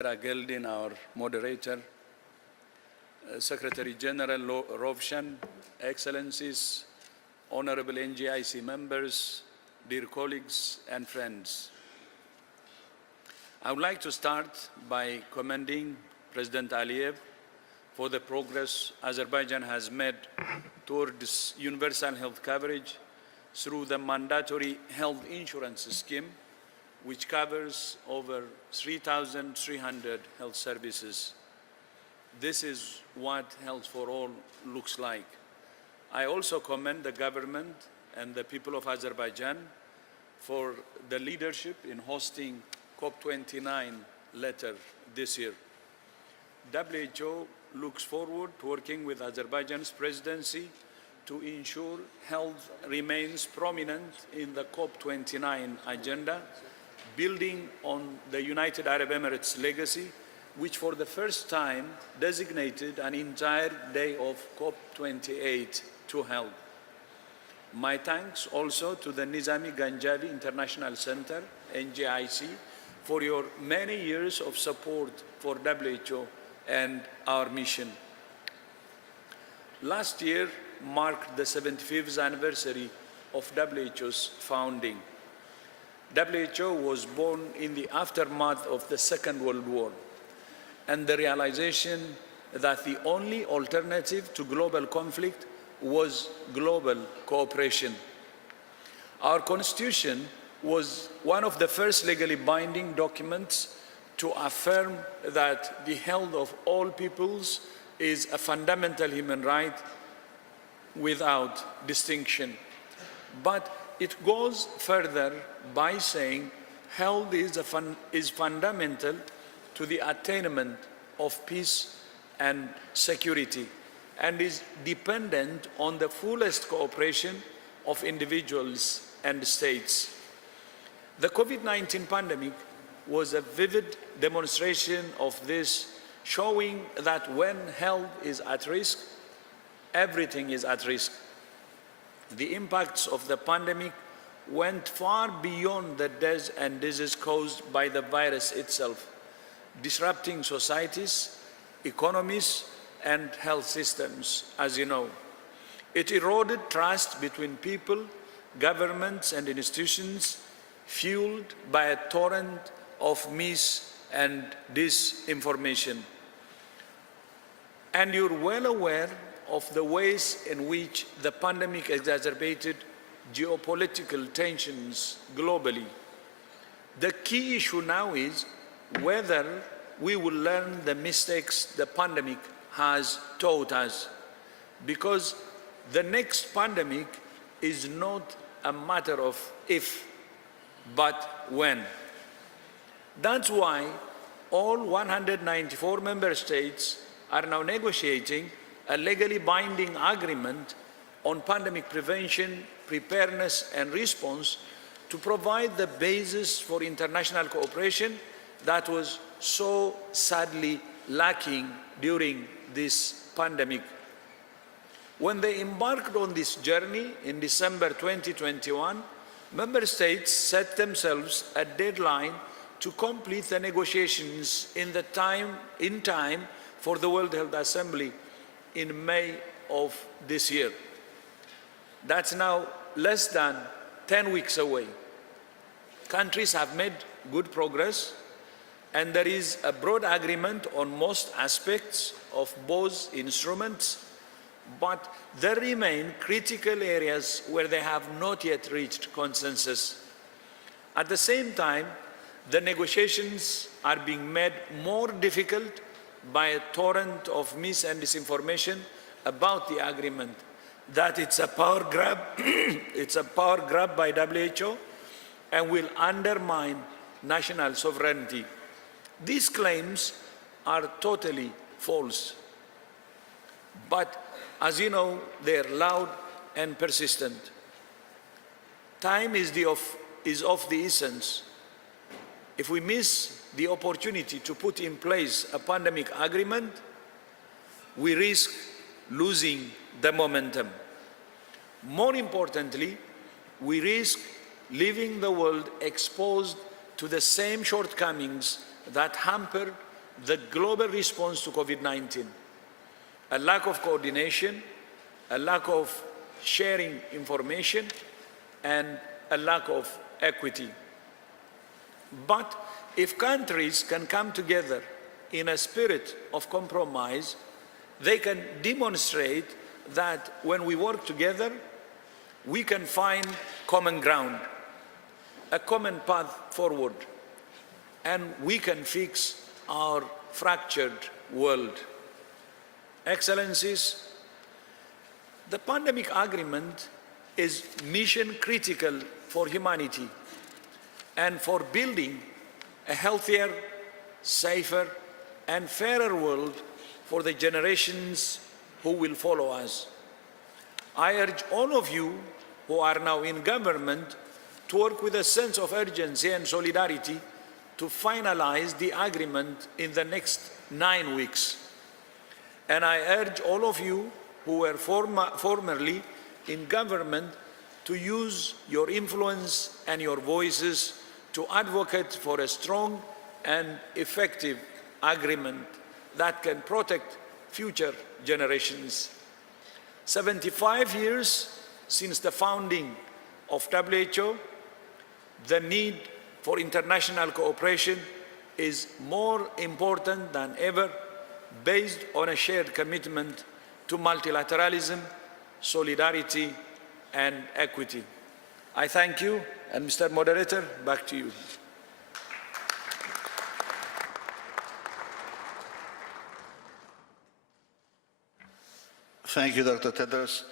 Geldin, our moderator, Secretary General Rovshan, Excellencies, Honorable NGIC members, dear colleagues and friends. I would like to start by commending President Aliyev for the progress Azerbaijan has made towards universal health coverage through the mandatory health insurance scheme, which covers over 3,300 health services. This is what Health for All looks like. I also commend the government and the people of Azerbaijan for the leadership in hosting COP29 later this year. WHO looks forward to working with Azerbaijan's presidency to ensure health remains prominent in the COP29 agenda, building on the United Arab Emirates legacy, which for the first time designated an entire day of COP28 to health. My thanks also to the Nizami Ganjavi International Center, NGIC, for your many years of support for WHO and our mission. Last year marked the 75th anniversary of WHO's founding. WHO was born in the aftermath of the Second World War, and the realization that the only alternative to global conflict was global cooperation. Our Constitution was one of the first legally binding documents to affirm that the health of all peoples is a fundamental human right without distinction. But it goes further by saying health is fundamental to the attainment of peace and security and is dependent on the fullest cooperation of individuals and states. The COVID-19 pandemic was a vivid demonstration of this, showing that when health is at risk, everything is at risk. The impacts of the pandemic went far beyond the deaths and disease caused by the virus itself, disrupting societies, economies, and health systems, as you know. It eroded trust between people, governments, and institutions, fueled by a torrent of mis- and disinformation. And you're well aware of the ways in which the pandemic exacerbated geopolitical tensions globally. The key issue now is whether we will learn the mistakes the pandemic has taught us, because the next pandemic is not a matter of if, but when. That's why all 194 member states are now negotiating a legally binding agreement on pandemic prevention, preparedness, and response to provide the basis for international cooperation that was so sadly lacking during this pandemic. When they embarked on this journey in December 2021, member states set themselves a deadline to complete the negotiations in time for the World Health Assembly in May of this year. That's now less than 10 weeks away. Countries have made good progress, and there is a broad agreement on most aspects of both instruments, but there remain critical areas where they have not yet reached consensus. At the same time, the negotiations are being made more difficult by a torrent of mis- and disinformation about the agreement, that it's a power grab, it's a power grab by WHO and will undermine national sovereignty. These claims are totally false. But as you know, they are loud and persistent. Time is of the essence. If we miss the opportunity to put in place a pandemic agreement, we risk losing the momentum. More importantly, we risk leaving the world exposed to the same shortcomings that hampered the global response to COVID-19. A lack of coordination, a lack of sharing information, and a lack of equity. But if countries can come together in a spirit of compromise, they can demonstrate that when we work together, we can find common ground, a common path forward, and we can fix our fractured world. Excellencies, the pandemic agreement is mission critical for humanity and for building a healthier, safer, and fairer world for the generations who will follow us. I urge all of you who are now in government to work with a sense of urgency and solidarity to finalize the agreement in the next 9 weeks. And I urge all of you who were formerly in government to use your influence and your voices to advocate for a strong and effective agreement that can protect future generations. 75 years since the founding of WHO, the need for international cooperation is more important than ever, based on a shared commitment to multilateralism, solidarity, and equity. I thank you, and Mr. Moderator, back to you. Thank you, Dr. Tedros.